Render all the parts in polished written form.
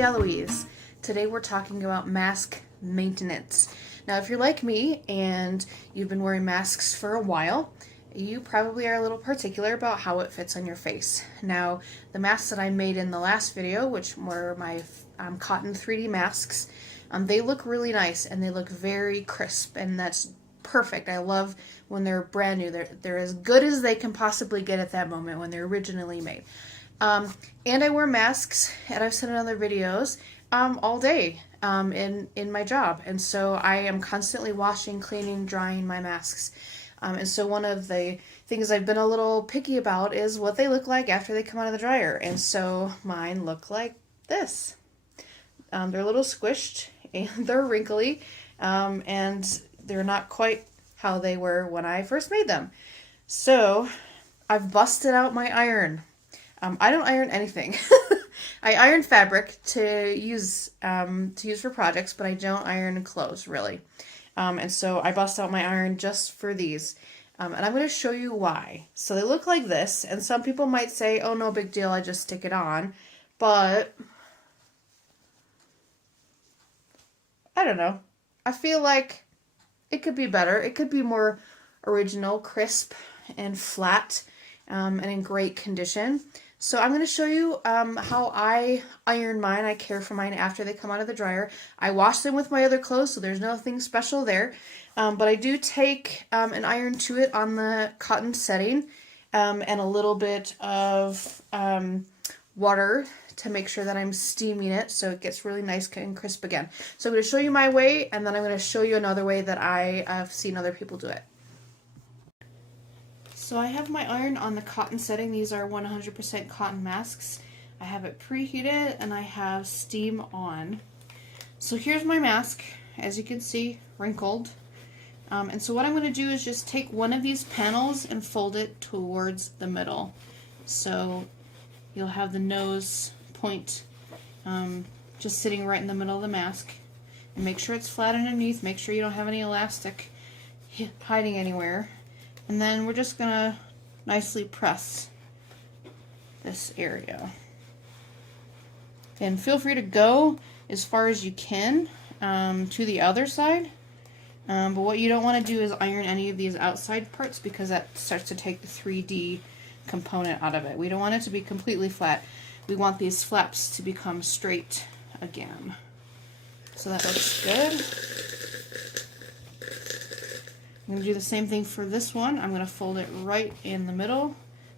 Ashley Elouise. Today we're talking about mask maintenance. Now, if you're like me and you've been wearing masks for a while, you probably are a little particular about how it fits on your face. Now, the masks that I made in the last video, which were my cotton 3D masks, they look really nice and they look very crisp, and that's perfect. I love when they're brand new. They're as good as they can possibly get at that moment when they're originally made. And I wear masks, and I've said in other videos, all day in my job. And so I am constantly washing, cleaning, drying my masks. And so one of the things I've been a little picky about is what they look like after they come out of the dryer. And so mine look like this. They're a little squished and they're wrinkly, and they're not quite how they were when I first made them. So I've busted out my iron. I don't iron anything. I iron fabric to use for projects, but I don't iron clothes really. And so I bust out my iron just for these. And I'm going to show you why. So they look like this, and some people might say, oh, no big deal, I just stick it on. But I don't know. I feel like it could be better. It could be more original, crisp, and flat, and in great condition. So I'm going to show you how I iron mine. I care for mine after they come out of the dryer. I wash them with my other clothes, so there's nothing special there. But I do take an iron to it on the cotton setting, and a little bit of water to make sure that I'm steaming it so it gets really nice and crisp again. So I'm going to show you my way, and then I'm going to show you another way that I have seen other people do it. So I have my iron on the cotton setting. These are 100% cotton masks. I have it preheated and I have steam on. So here's my mask, as you can see, wrinkled. And so what I'm going to do is just take one of these panels and fold it towards the middle. So you'll have the nose point just sitting right in the middle of the mask. And make sure it's flat underneath. Make sure you don't have any elastic hiding anywhere. And then we're just going to nicely press this area. And feel free to go as far as you can to the other side. But what you don't want to do is iron any of these outside parts, because that starts to take the 3D component out of it. We don't want it to be completely flat. We want these flaps to become straight again. So that looks good. I'm going to do the same thing for this one. I'm going to fold it right in the middle,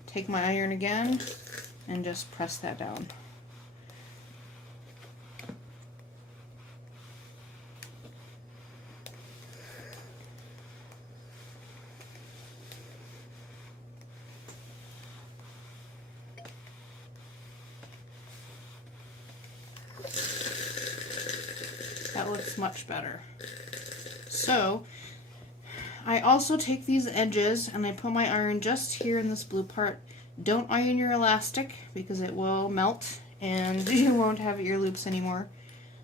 take my iron again, and just press that down. That looks much better. So I also take these edges and I put my iron just here in this blue part. Don't iron your elastic because it will melt and you won't have ear loops anymore.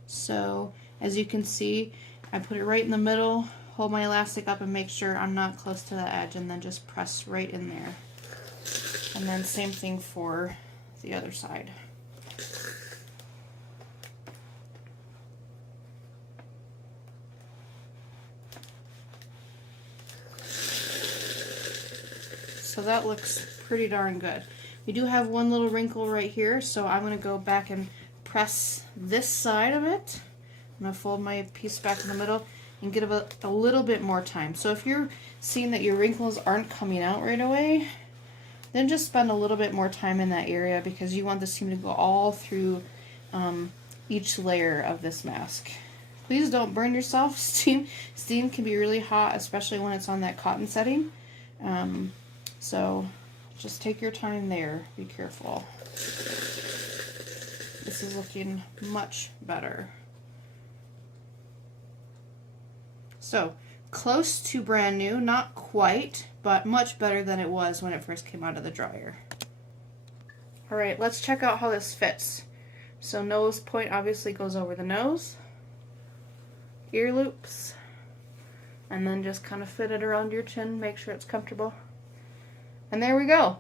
So as you can see, I put it right in the middle, hold my elastic up and make sure I'm not close to the edge, and then just press right in there. And then same thing for the other side. So that looks pretty darn good. We do have one little wrinkle right here, so I'm going to go back and press this side of it. I'm going to fold my piece back in the middle and get a little bit more time. So if you're seeing that your wrinkles aren't coming out right away, then just spend a little bit more time in that area, because you want the steam to go all through each layer of this mask. Please don't burn yourself. Steam can be really hot, especially when it's on that cotton setting. So just take your time there. Be careful. This is looking much better. So close to brand new, not quite, but much better than it was when it first came out of the dryer. Alright, let's check out how this fits. So nose point obviously goes over the nose, ear loops, and then just kind of fit it around your chin, make sure it's comfortable. And there we go.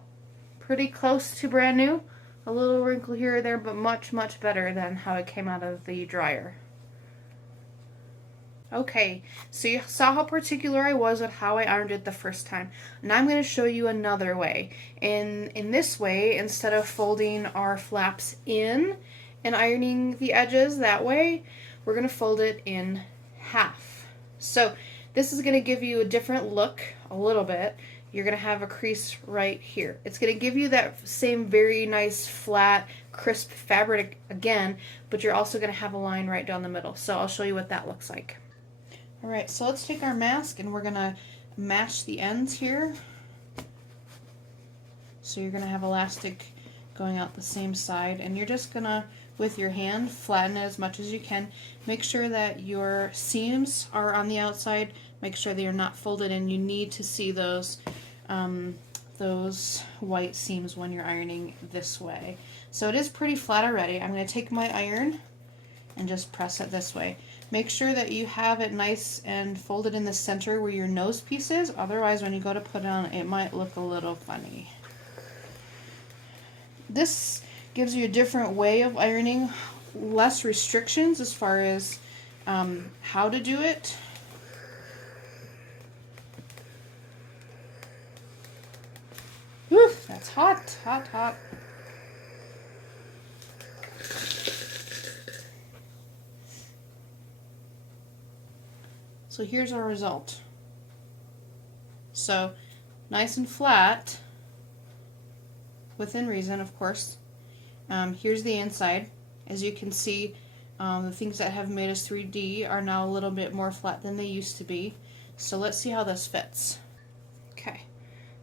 Pretty close to brand new. A little wrinkle here or there, but much, much better than how it came out of the dryer. Okay, so you saw how particular I was with how I ironed it the first time. Now I'm going to show you another way. In this way, instead of folding our flaps in and ironing the edges that way, we're going to fold it in half. So this is going to give you a different look a little bit. You're going to have a crease right here. It's going to give you that same very nice, flat, crisp fabric again, but you're also going to have a line right down the middle. So I'll show you what that looks like. Alright, so let's take our mask and we're going to match the ends here. So you're going to have elastic going out the same side, and you're just going to, with your hand, flatten it as much as you can. Make sure that your seams are on the outside. Make sure they are not folded, and you need to see those white seams when you're ironing this way. So it is pretty flat already. I'm going to take my iron and just press it this way. Make sure that you have it nice and folded in the center where your nose piece is, otherwise when you go to put it on, it might look a little funny. This gives you a different way of ironing, less restrictions as far as how to do it. Whew, that's hot, hot, hot. So here's our result. So nice and flat, within reason, of course. Here's the inside. As you can see, the things that have made us 3D are now a little bit more flat than they used to be. So let's see how this fits. Okay,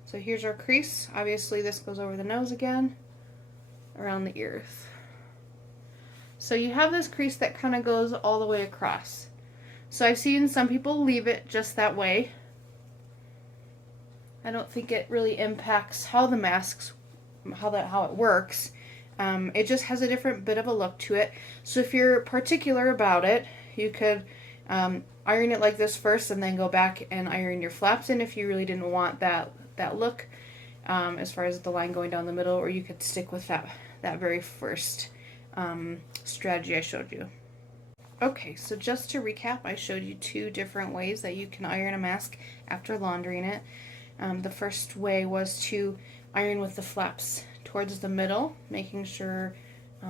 so here's our crease. Obviously this goes over the nose again, around the ears. So you have this crease that kind of goes all the way across. So I've seen some people leave it just that way. I don't think it really impacts how the masks, how it works. It just has a different bit of a look to it. So if you're particular about it, you could iron it like this first and then go back and iron your flaps in if you really didn't want that look as far as the line going down the middle, or you could stick with that very first strategy I showed you. Okay, so just to recap, I showed you two different ways that you can iron a mask after laundering it. The first way was to iron with the flaps towards the middle, making sure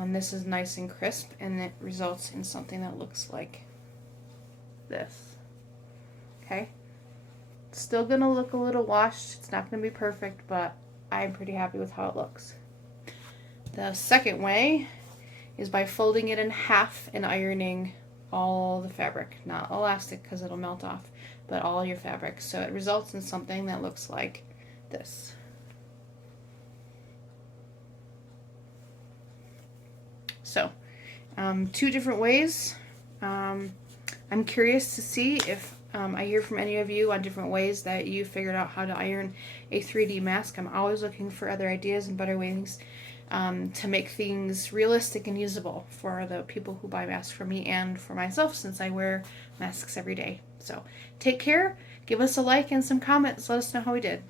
this is nice and crisp, and it results in something that looks like this. Okay? It's still going to look a little washed. It's not going to be perfect, but I'm pretty happy with how it looks. The second way is by folding it in half and ironing all the fabric, not elastic because it'll melt off, but all your fabric. So it results in something that looks like this. So, two different ways. I'm curious to see if I hear from any of you on different ways that you figured out how to iron a 3D mask. I'm always looking for other ideas and better ways to make things realistic and usable for the people who buy masks from me and for myself, since I wear masks every day. So take care, give us a like and some comments, let us know how we did.